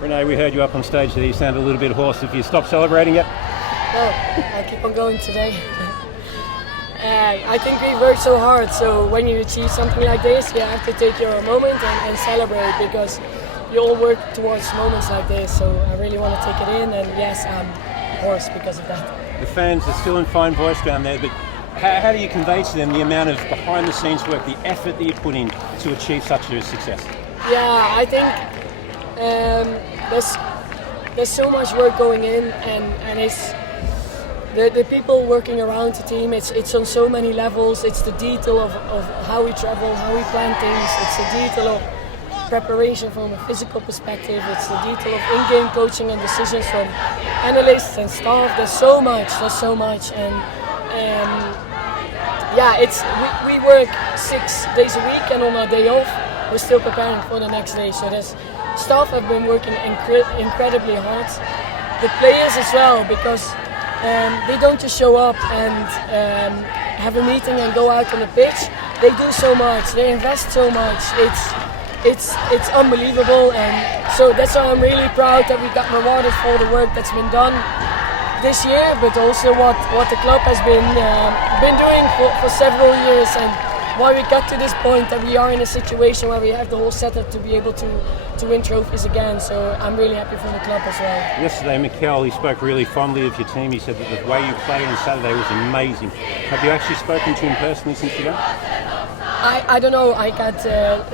Renee, we heard you up on stage there. You sounded a little bit hoarse. Have you stopped celebrating yet? No, I'll keep on going today. I think we worked so hard, so when you achieve something like this, you have to take your moment and celebrate, because you all work towards moments like this, so I really want to take it in, and yes, I'm hoarse because of that. The fans are still in fine voice down there, but how do you convey to them the amount of behind-the-scenes work, the effort that you put in to achieve such a success? Yeah, I think there's so much work going in, and it's the people working around the team. It's on so many levels. It's the detail of how we travel, how we plan things. It's the detail of preparation from a physical perspective. It's the detail of in-game coaching and decisions from analysts and staff. There's so much, and yeah, we work 6 days a week, and on our day off, we're still preparing for the next day. So there's staff have been working incredibly hard. The players as well, because they don't just show up and have a meeting and go out on the pitch. They do so much. They invest so much. It's unbelievable, and so that's why I'm really proud that we got rewarded for the work that's been done this year, but also what the club has been doing for several years, and why we got to this point that we are in a situation where we have the whole setup to be able to win trophies again. So I'm really happy for the club as well. Yesterday, Mikel, he spoke really fondly of your team. He said that the way you played on Saturday was amazing. Have you actually spoken to him personally since you got? I don't know. I got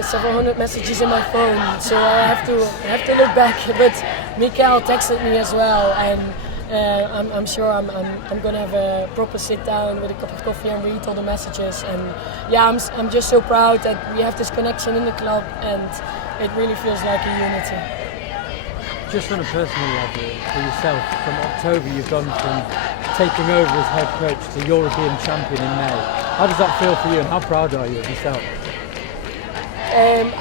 several hundred messages in my phone, so I have to look back. But Mikel texted me as well, and I'm sure I'm gonna have a proper sit down with a cup of coffee and read all the messages. And yeah, I'm just so proud that we have this connection in the club, and it really feels like a unity. Just on a personal level, for yourself, from October you've gone from taking over as head coach to European champion in May. How does that feel for you, and how proud are you of yourself?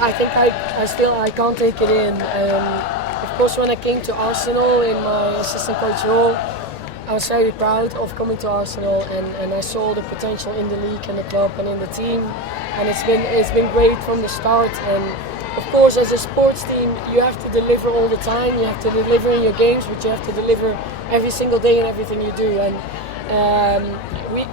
I think I can't take it in. Of course, when I came to Arsenal in my assistant coach role, I was very proud of coming to Arsenal, and I saw the potential in the league and the club and in the team, and it's been great from the start. And of course, as a sports team, you have to deliver all the time. You have to deliver in your games, but you have to deliver every single day in everything you do. And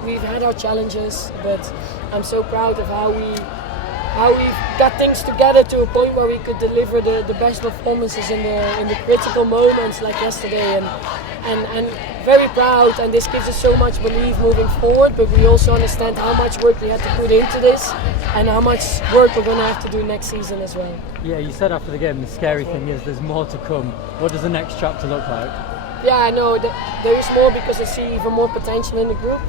we've had our challenges, but I'm so proud of how we've got things together to a point where we could deliver the best performances in the critical moments like yesterday, and very proud, and this gives us so much belief moving forward. But we also understand how much work we had to put into this and how much work we're going to have to do next season as well. Yeah, you said after the game the scary thing is there's more to come. What does the next chapter look like? Yeah, I know there is more, because I see even more potential in the group.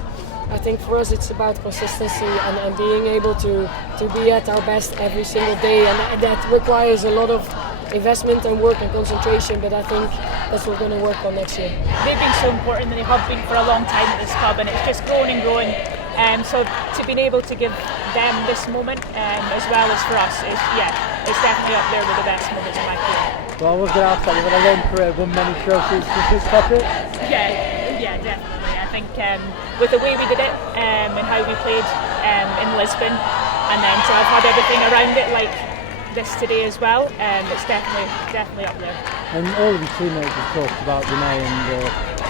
I think for us it's about consistency and being able to be at our best every single day, and that requires a lot of investment and work and concentration, but I think that's what we're going to work on next year. They've been so important, and they have been for a long time at this club, and it's just grown and grown. So to be able to give them this moment as well as for us, it's definitely up there with the best moments in my career. Well, I was going to ask that, you've had a long career, won many trophies. Does this top it? Yeah, definitely. I think with the way we did it and how we played in Lisbon, and then to have had everything around it like this today as well, it's definitely up there. And all of your teammates have talked about Renee and the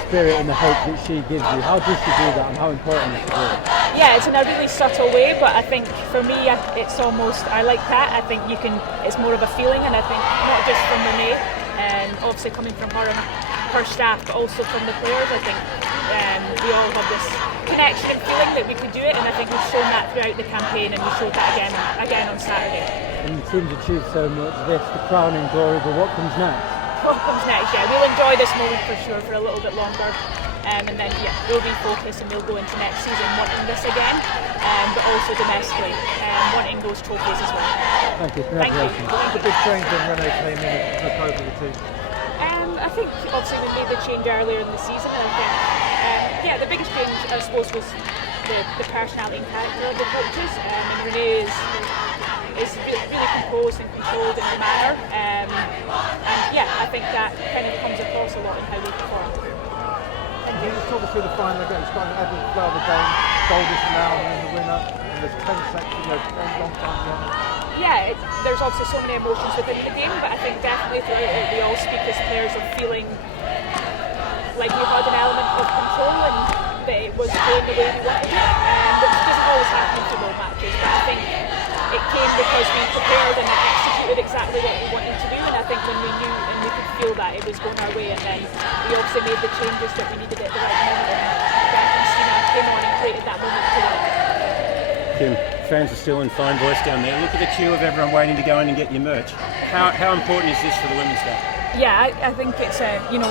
spirit and the hope that she gives you. How does she do that, and how important is she do it? Yeah, it's in a really subtle way, but I think for me, it's almost, I like that. I think it's more of a feeling, and I think not just from Renee, and obviously coming from her and her staff, but also from the players. I think we all have this connection and feeling that we could do it, and I think we've shown that throughout the campaign, and we showed that again on Saturday. And the team's achieved so much, this, the crowning glory, but what comes next? What comes next? Yeah, we'll enjoy this moment for sure for a little bit longer, and then we'll refocus and we'll go into next season wanting this again, but also domestically, wanting those trophies as well. Thank you. Congratulations. What was the big change when Renee came in and took over the team? I think obviously we made the change earlier in the season, and I think the biggest change I suppose was the personality and character of the coaches. And Renee is really composed and controlled in her manner, and I think that kind of comes across a lot in how we perform. And you just talk us through the final again, starting to add the flow of the game, goal disallowed and then the winner. there's 10 seconds, long time. Yeah, there's obviously so many emotions within the game, but I think definitely throughout it we all speak as players of feeling like we had an element of control and that it was going the way we wanted it, which doesn't always happen in football matches, but I think it came because we prepared and executed exactly what we wanted to do, and I think when we knew and we could feel that it was going our way, and then we obviously made the changes that we needed at the right moment, and Christina came on and created that moment to win. Kim, fans are still in fine voice down there. Look at the queue of everyone waiting to go in and get your merch. How important is this for the women's game? Yeah, I think it's when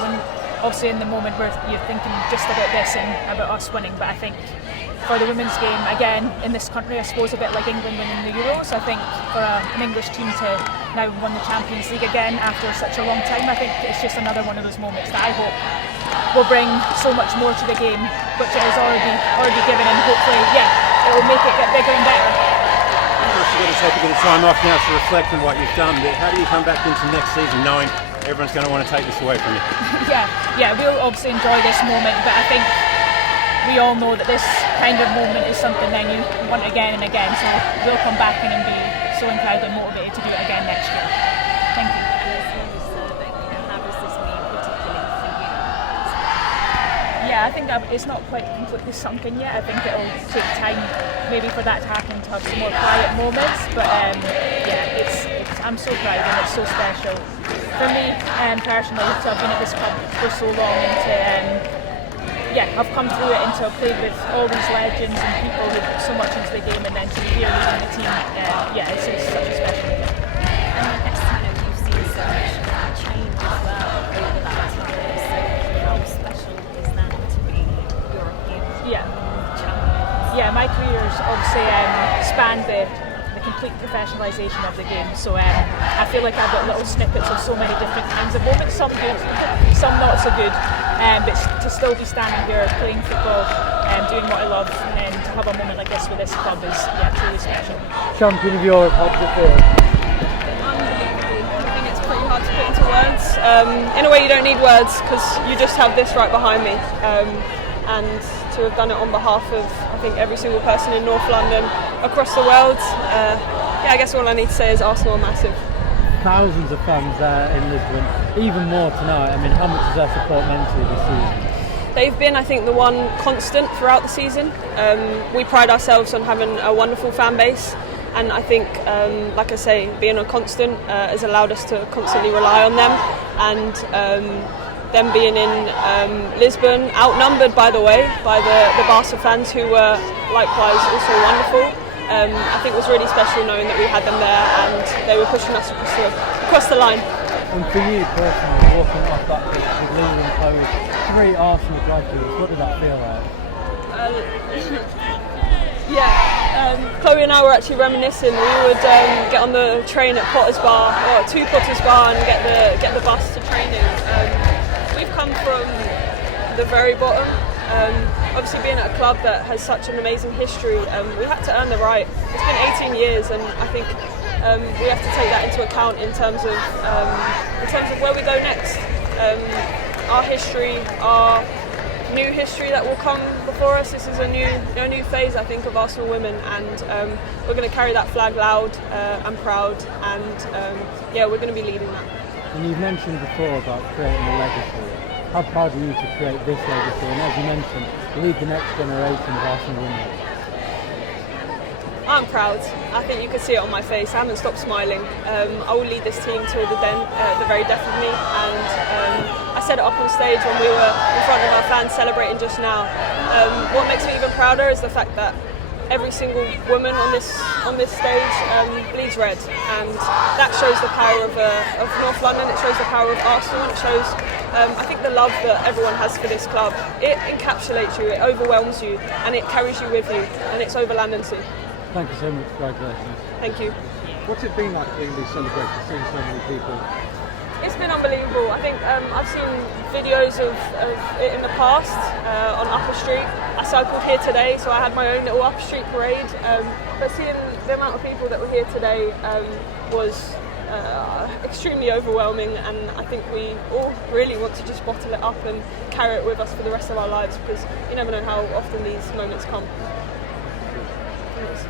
obviously in the moment where you're thinking just about this and about us winning, but I think for the women's game, again, in this country, I suppose a bit like England winning the Euros, I think for an English team to now win the Champions League again after such a long time, I think it's just another one of those moments that I hope will bring so much more to the game, which it has already given, and hopefully, it will make it get bigger and better. You've got to take a bit of time off now to reflect on what you've done, but how do you come back into next season knowing everyone's going to want to take this away from you? Yeah, we'll obviously enjoy this moment, but I think we all know that this kind of moment is something that you want again and again, so we'll come back in and be so incredibly motivated to do it again next year. Thank you. How does this mean particularly for you? Yeah, I think it's not quite completely sunk in yet. I think it'll take time maybe for that to happen, to have some more quiet moments, but I'm so proud and it's so special for me personally to have been at this club for so long and to I've come through it and to have played with all these legends and people who put so much into the game, and then to be here leading the team, it's such a special thing. And I guess you've seen so much change as well over that time. So how special is that to be European champions? Yeah, my career's obviously spanned the complete professionalisation of the game, so I feel like I've got little snippets of so many different kinds of moments, some good, some not so good, but to still be standing here playing football, doing what I love, and to have a moment like this with this club is truly special. Champion of Europe, how does it feel? Unbelievable. I think it's pretty hard to put into words. In a way you don't need words because you just have this right behind me, and to have done it on behalf of I think every single person in North London, across the world, I guess all I need to say is Arsenal are massive. Thousands of fans there in Lisbon, even more tonight. I mean, how much is their support meant to you this season? They've been, I think, the one constant throughout the season. We pride ourselves on having a wonderful fan base, and I think, like I say, being a constant has allowed us to constantly rely on them, and them being in Lisbon, outnumbered by the way by the Barca fans who were likewise also wonderful. I think it was really special knowing that we had them there and they were pushing us across the line. And for you personally, walking off that pitch with Little and Lotte, 3 Arsenal graduates, what did that feel like? Chloe and I were actually reminiscing. We would get on the train at Potter's Bar, or to Potter's Bar, and get the bus to training. We've come from the very bottom. Obviously being at a club that has such an amazing history, we had to earn the right. It's been 18 years and I think we have to take that into account in terms of where we go next. Our history, our new history that will come before us. This is a new phase, I think, of Arsenal women, and we're going to carry that flag loud and proud, and we're going to be leading that. And you've mentioned before about creating a legacy. How proud are you to create this legacy, and as you mentioned, lead the next generation of Arsenal women? I'm proud. I think you can see it on my face. I haven't stopped smiling. I will lead this team till the very death of me, and I said it up on stage when we were in front of our fans celebrating just now. What makes me even prouder is the fact that every single woman on this stage bleeds red, and that shows the power of North London. It shows the power of Arsenal, and it shows I think the love that everyone has for this club. It encapsulates you, it overwhelms you, and it carries you with you, and it's overlandency. Thank you so much, congratulations. Thank you. What's it been like being these celebrations, seeing so many people? It's been unbelievable. I think I've seen videos of it in the past on Upper Street. I cycled here today, so I had my own little Upper Street parade. But seeing the amount of people that were here today was extremely overwhelming, and I think we all really want to just bottle it up and carry it with us for the rest of our lives, because you never know how often these moments come. Thanks.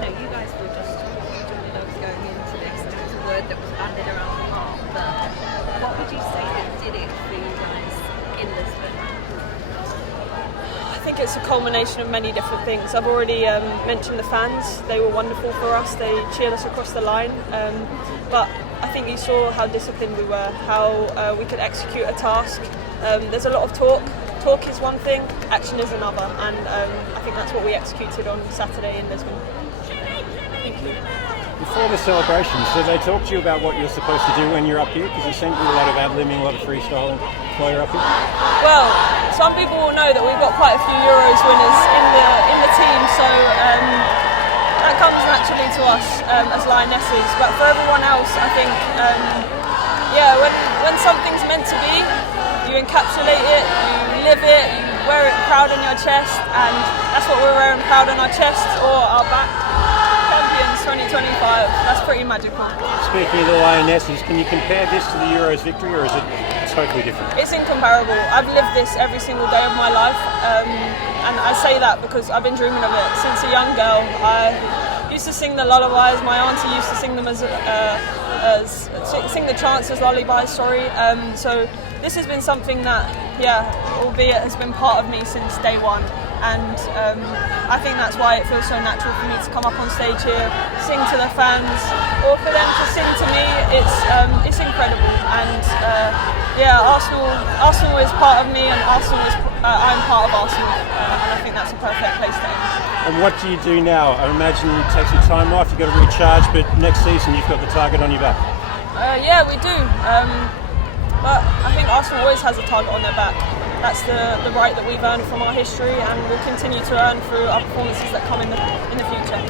you guys were just talking about going into this, and it was a word that was bandied around a lot, but what would you say that did it for you guys in Lisbon? I think it's a culmination of many different things. I've already mentioned the fans. They were wonderful for us. They cheered us across the line. But I think you saw how disciplined we were, how we could execute a task. There's a lot of talk. Talk is one thing, action is another. And I think that's what we executed on Saturday in Lisbon. Thank you. Before the celebrations, did they talk to you about what you're supposed to do when you're up here? Because you seem to do a lot of ad-libbing, a lot of freestyling while you're up here. Well, some people will know that we've got quite a few Euros winners in the team, so that comes naturally to us as Lionesses. But for everyone else, I think, when something's meant to be, you encapsulate it, you live it, you wear it proud on your chest, and that's what we're wearing proud on our chests or our back. Champions 2025, that's pretty magical. Speaking of the Lionesses, can you compare this to the Euros victory, or is it totally different? It's incomparable. I've lived this every single day of my life, and I say that because I've been dreaming of it since a young girl. I used to sing the lullabies. My auntie used to sing them sing the chants as lullabies. So this has been something that, albeit has been part of me since day one. And I think that's why it feels so natural for me to come up on stage here, sing to the fans, or for them to sing to me. It's incredible, and Arsenal is part of me, and I'm part of Arsenal, and I think that's a perfect place to end. And what do you do now? I imagine you take some time off, you've got to recharge, but next season you've got the target on your back. Yeah, we do. But I think Arsenal always has a target on their back. That's the right that we've earned from our history, and we'll continue to earn through our performances that come in the future.